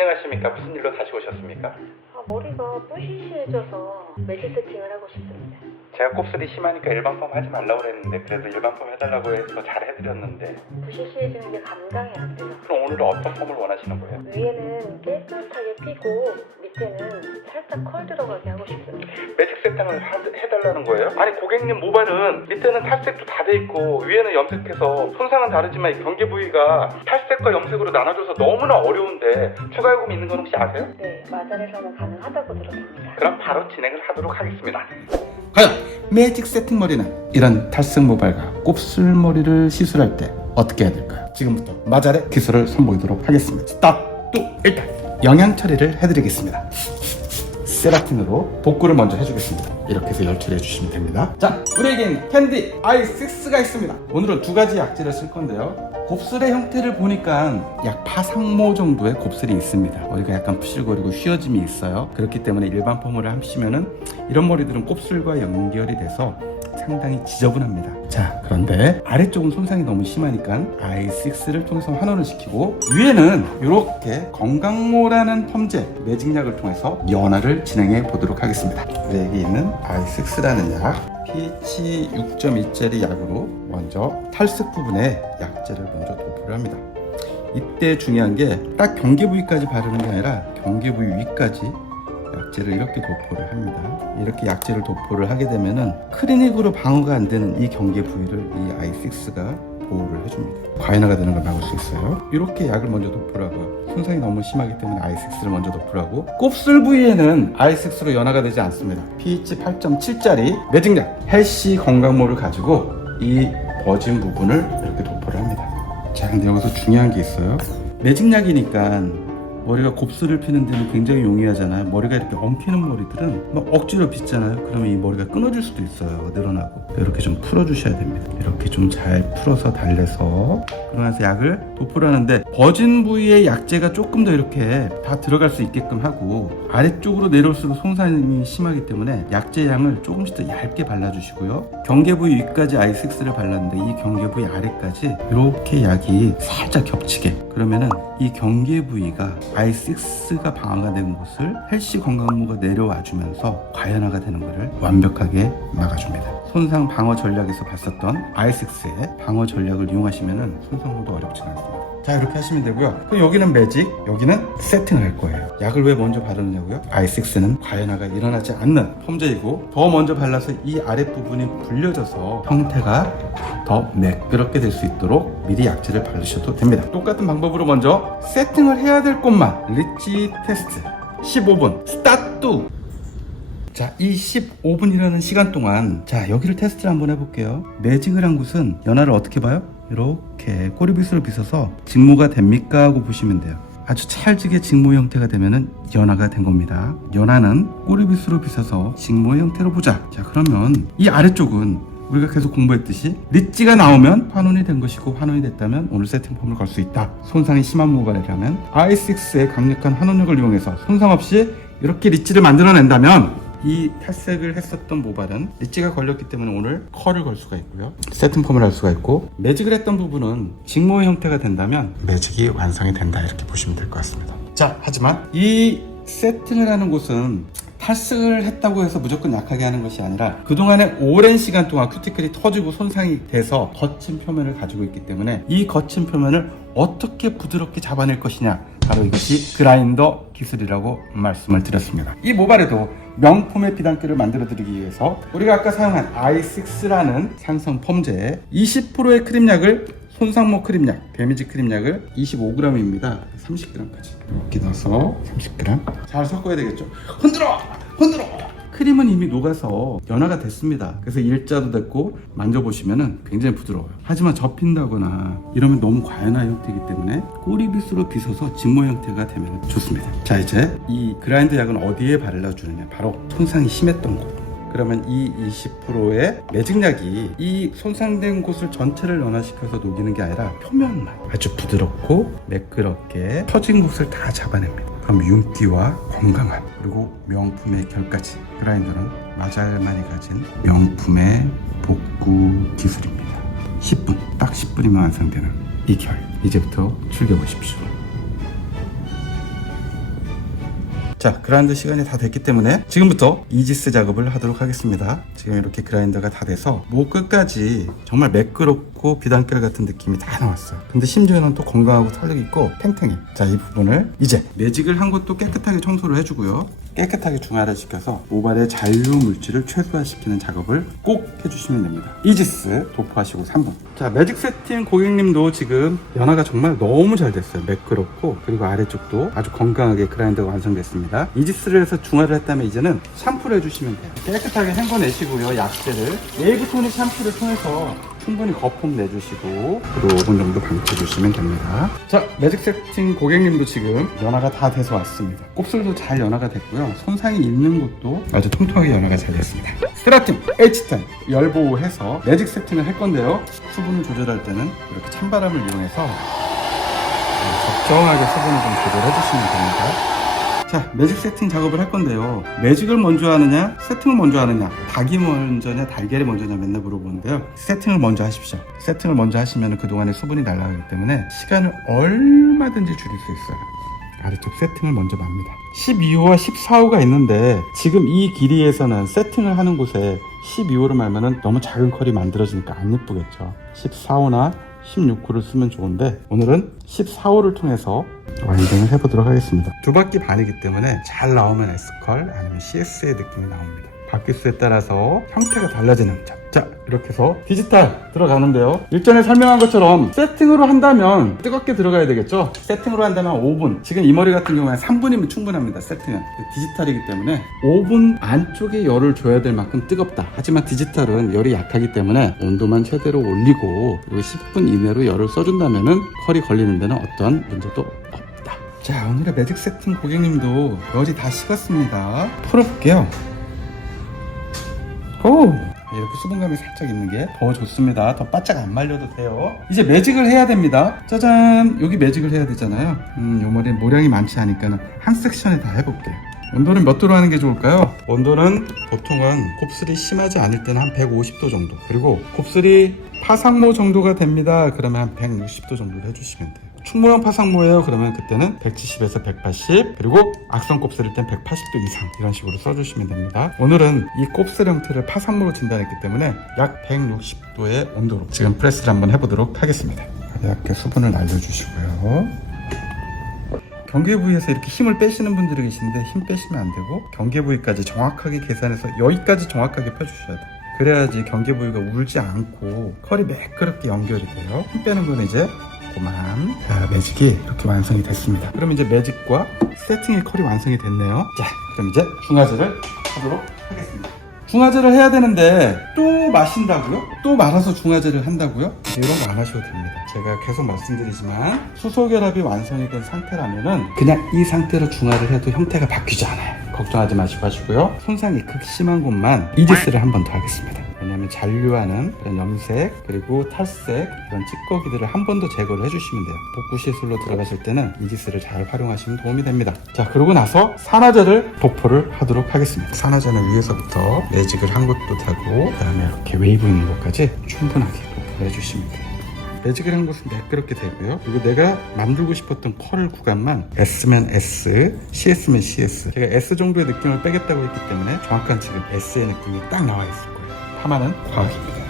안녕하십니까. 무슨 일로 다시 오셨습니까? 머리가 뿌시시해져서 매직 세팅을 하고 싶습니다. 제가 곱슬이 심하니까 일반펌 하지 말라고 그랬는데 그래도 일반펌 해달라고 해서 잘 해드렸는데 부시시해지는 게 감당이 안 돼요. 그럼 오늘은 어떤 펌을 원하시는 거예요? 위에는 깨끗하게 피고 밑에는 살짝 컬 들어가게 하고 싶습니다. 매직 세팅을 해달라는 거예요? 아니 고객님 모발은 밑에는 탈색도 다 돼 있고 위에는 염색해서 손상은 다르지만 이 경계 부위가 탈색과 염색으로 나눠줘서 너무나 어려운데 추가 요금 있는 건 혹시 아세요? 네, 마잘에서는 가능하다고 들었습니다. 그럼 바로 진행을 하도록 하겠습니다. 과연 매직 세팅 머리는 이런 탈색 모발과 곱슬머리를 시술할 때 어떻게 해야 될까요? 지금부터 마잘의 기술을 선보이도록 하겠습니다. 스탑! 또 일단 영양 처리를 해드리겠습니다. 세라핀으로 복구를 먼저 해주겠습니다. 이렇게 해서 열처리해 주시면 됩니다. 자, 우리에겐 캔디 i6가 있습니다. 오늘은 두 가지 약재를 쓸 건데요. 곱슬의 형태를 보니까 약 파상모 정도의 곱슬이 있습니다. 머리가 약간 푸실거리고 휘어짐이 있어요. 그렇기 때문에 일반 펌을 하시면은 이런 머리들은 곱슬과 연결이 돼서 상당히 지저분합니다. 자, 그런데 아래쪽은 손상이 너무 심하니까 i6를 통해서 환원을 시키고 위에는 이렇게 건강모라는 펌제 매직약을 통해서 연화를 진행해 보도록 하겠습니다. 여기 있는 i6라는 약 pH 6.2짜리 약으로 먼저 탈색 부분에 약재를 먼저 도포를 합니다. 이때 중요한 게 딱 경계 부위까지 바르는 게 아니라 경계 부위 위까지 약재를 이렇게 도포를 합니다. 이렇게 약재를 도포를 하게 되면은 클리닉으로 방어가 안 되는 이 경계 부위를 이 i6가 보호를 해줍니다. 과인화가 되는 걸 막을 수 있어요. 이렇게 약을 먼저 도포를 하고요. 손상이 너무 심하기 때문에 i6를 먼저 도포를 하고 곱슬 부위에는 i6로 연화가 되지 않습니다. pH 8.7짜리 매직약 헬시 건강모를 가지고 이 버진 부분을 이렇게 도포를 합니다. 자, 근데 여기서 중요한 게 있어요. 매직약이니까 머리가 곱슬을 피는 데는 굉장히 용이하잖아요. 머리가 이렇게 엉키는 머리들은 막 억지로 빗잖아요. 그러면 이 머리가 끊어질 수도 있어요. 늘어나고. 이렇게 좀 풀어주셔야 됩니다. 이렇게 좀 잘 풀어서 달래서 그러면서 약을 도포를 하는데 버진 부위의 약재가 조금 더 이렇게 다 들어갈 수 있게끔 하고 아래쪽으로 내려올수록 손상이 심하기 때문에 약재 양을 조금씩 더 얇게 발라주시고요. 경계 부위 위까지 i6를 발랐는데 이 경계 부위 아래까지 이렇게 약이 살짝 겹치게 그러면은 이 경계 부위가 i6가 방어가 된 곳을 헬시 건강모가 내려와 주면서 과연화가 되는 것을 완벽하게 막아줍니다. 손상 방어 전략에서 봤었던 i6의 방어 전략을 이용하시면 손상보다 어렵지 않습니다. 자, 이렇게 하시면 되고요. 그럼 여기는 매직, 여기는 세팅을 할 거예요. 약을 왜 먼저 바르느냐고요? i6는 과연화가 일어나지 않는 펌제이고 더 먼저 발라서 이 아랫부분이 불려져서 형태가 더 매끄럽게 될 수 있도록 미리 약재를 바르셔도 됩니다. 똑같은 방법으로 먼저 세팅을 해야 될 곳만 리치 테스트 15분 스타트! 자, 이 15분이라는 시간 동안 자, 여기를 테스트를 한번 해볼게요. 매직을 한 곳은 연화를 어떻게 봐요? 이렇게 꼬리빗으로 빗어서 직모가 됩니까? 하고 보시면 돼요. 아주 찰지게 직모 형태가 되면은 연화가 된 겁니다. 연화는 꼬리빗으로 빗어서 직모 형태로 보자. 자, 그러면 이 아래쪽은 우리가 계속 공부했듯이 리치가 나오면 환원이 된 것이고 환원이 됐다면 오늘 세팅펌을 걸 수 있다. 손상이 심한 모발이라면 i6의 강력한 환원력을 이용해서 손상 없이 이렇게 리치를 만들어낸다면 이 탈색을 했었던 모발은 리치가 걸렸기 때문에 오늘 컬을 걸 수가 있고요. 세팅펌을 할 수가 있고 매직을 했던 부분은 직모의 형태가 된다면 매직이 완성이 된다 이렇게 보시면 될 것 같습니다. 자, 하지만 이 세팅을 하는 곳은 탈색을 했다고 해서 무조건 약하게 하는 것이 아니라 그동안에 오랜 시간 동안 큐티클이 터지고 손상이 돼서 거친 표면을 가지고 있기 때문에 이 거친 표면을 어떻게 부드럽게 잡아낼 것이냐, 바로 이것이 그라인더 기술이라고 말씀을 드렸습니다. 이 모발에도 명품의 피단기를 만들어 드리기 위해서 우리가 아까 사용한 i6라는 산성 펌제에 20%의 크림약을 손상모 크림약, 데미지 크림약을 25g입니다. 30g까지 이렇게 넣어서 30g 잘 섞어야 되겠죠. 흔들어! 크림은 이미 녹아서 연화가 됐습니다. 그래서 일자도 됐고 만져보시면 굉장히 부드러워요. 하지만 접힌다거나 이러면 너무 과연화 형태이기 때문에 꼬리빗으로 빗어서 직모 형태가 되면 좋습니다. 자, 이제 이 그라인드 약은 어디에 발라주느냐, 바로 손상이 심했던 곳. 그러면 이 20%의 매직약이 이 손상된 곳을 전체를 연화시켜서 녹이는 게 아니라 표면만 아주 부드럽고 매끄럽게 터진 곳을 다 잡아냅니다. 그럼 윤기와 건강한 그리고 명품의 결까지 그라인더는 마잘만이 가진 명품의 복구 기술입니다. 10분, 딱 10분이면 완성되는 이 결, 이제부터 즐겨보십시오. 자, 그라인더 시간이 다 됐기 때문에 지금부터 이지스 작업을 하도록 하겠습니다. 지금 이렇게 그라인더가 다 돼서 목 끝까지 정말 매끄럽고 비단결 같은 느낌이 다 나왔어요. 근데 심지어는 또 건강하고 탄력 있고 탱탱해. 자, 이 부분을 이제 매직을 한 것도 깨끗하게 청소를 해주고요. 깨끗하게 중화를 시켜서 모발의 잔류 물질을 최소화시키는 작업을 꼭 해주시면 됩니다. 이지스 도포하시고 3분. 자, 매직 세팅 고객님도 지금 연화가 정말 너무 잘 됐어요. 매끄럽고, 그리고 아래쪽도 아주 건강하게 그라인더가 완성됐습니다. 이지스를 해서 중화를 했다면 이제는 샴푸를 해주시면 돼요. 깨끗하게 헹궈내시고요. 약재를 웨이브 토닉 샴푸를 통해서 충분히 거품 내주시고 그리고 5분 정도 방치해주시면 됩니다. 자, 매직 세팅 고객님도 지금 연화가 다 돼서 왔습니다. 곱슬도 잘 연화가 됐고요. 손상이 있는 곳도 아주 통통하게 연화가 잘 됐습니다. 세라툼 H10 열보호해서 매직 세팅을 할 건데요. 수분을 조절할 때는 이렇게 찬바람을 이용해서 적정하게 수분을 좀 조절해 주시면 됩니다. 자, 매직 세팅 작업을 할 건데요. 매직을 먼저 하느냐, 세팅을 먼저 하느냐, 닭이 먼저냐, 달걀이 먼저냐 맨날 물어보는데요. 세팅을 먼저 하십시오. 세팅을 먼저 하시면 그동안의 수분이 날아가기 때문에 시간을 얼마든지 줄일 수 있어요. 아래쪽 세팅을 먼저 맙니다. 12호와 14호가 있는데 지금 이 길이에서는 세팅을 하는 곳에 12호를 말면은 너무 작은 컬이 만들어지니까 안 예쁘겠죠. 14호나 16호를 쓰면 좋은데 오늘은 14호를 통해서 와인딩을 해보도록 하겠습니다. 두 바퀴 반이기 때문에 잘 나오면 S컬 아니면 CS의 느낌이 나옵니다. 바퀴수에 따라서 형태가 달라지는 점. 자, 이렇게 해서 디지털 들어가는데요. 일전에 설명한 것처럼 세팅으로 한다면 뜨겁게 들어가야 되겠죠. 세팅으로 한다면 5분. 지금 이 머리 같은 경우는 3분이면 충분합니다. 세팅은 디지털이기 때문에 5분 안쪽에 열을 줘야 될 만큼 뜨겁다. 하지만 디지털은 열이 약하기 때문에 온도만 최대로 올리고 그리고 10분 이내로 열을 써준다면은 컬이 걸리는 데는 어떤 문제도 없다. 자, 오늘의 매직 세팅 고객님도 열이 다 식었습니다. 풀어볼게요. 오! 이렇게 수분감이 살짝 있는 게 더 좋습니다. 더 바짝 안 말려도 돼요. 이제 매직을 해야 됩니다. 짜잔! 여기 매직을 해야 되잖아요. 요 머리는 모량이 많지 않으니까 한 섹션에 다 해볼게요. 온도는 몇 도로 하는 게 좋을까요? 온도는 보통은 곱슬이 심하지 않을 때는 한 150도 정도, 그리고 곱슬이 파상모 정도가 됩니다. 그러면 한 160도 정도로 해주시면 돼요. 충모형 파상모예요. 그러면 그때는 170에서 180, 그리고 악성 곱슬일 땐 180도 이상 이런 식으로 써주시면 됩니다. 오늘은 이 곱슬 형태를 파상모로 진단했기 때문에 약 160도의 온도로 지금 프레스를 한번 해보도록 하겠습니다. 가볍게 수분을 날려주시고요. 경계 부위에서 이렇게 힘을 빼시는 분들이 계신데 힘 빼시면 안 되고 경계 부위까지 정확하게 계산해서 여기까지 정확하게 펴주셔야 돼요. 그래야지 경계 부위가 울지 않고 컬이 매끄럽게 연결이 돼요. 힘 빼는 건 이제 그만. 자, 매직이 이렇게 완성이 됐습니다. 그럼 이제 매직과 세팅의 컬이 완성이 됐네요. 자, 그럼 이제 중화제를 하도록 하겠습니다. 중화제를 해야 되는데 또 마신다고요? 또 말아서 중화제를 한다고요? 이런 거 안 하셔도 됩니다. 제가 계속 말씀드리지만 수소결합이 완성이 된 상태라면은 그냥 이 상태로 중화를 해도 형태가 바뀌지 않아요. 걱정하지 마시고 하시고요. 손상이 극심한 곳만 이지스를 한 번 더 하겠습니다. 왜냐하면 잔류하는 그런 염색 그리고 탈색 이런 찌꺼기들을 한 번 더 제거를 해주시면 돼요. 복구 시술로 들어가실 때는 이지스를 잘 활용하시면 도움이 됩니다. 자, 그러고 나서 산화제를 도포를 하도록 하겠습니다. 산화제는 위에서부터 매직을 한 곳도 타고 그 다음에 이렇게 웨이브 있는 곳까지 충분하게 도포를 해주시면 돼요. 매직을 한 곳은 매끄럽게 되고요. 그리고 내가 만들고 싶었던 컬 구간만 S면 S, CS면 CS. 제가 S 정도의 느낌을 빼겠다고 했기 때문에 정확한 지금 S의 느낌이 딱 나와 있을 거예요. 파마는 과학입니다.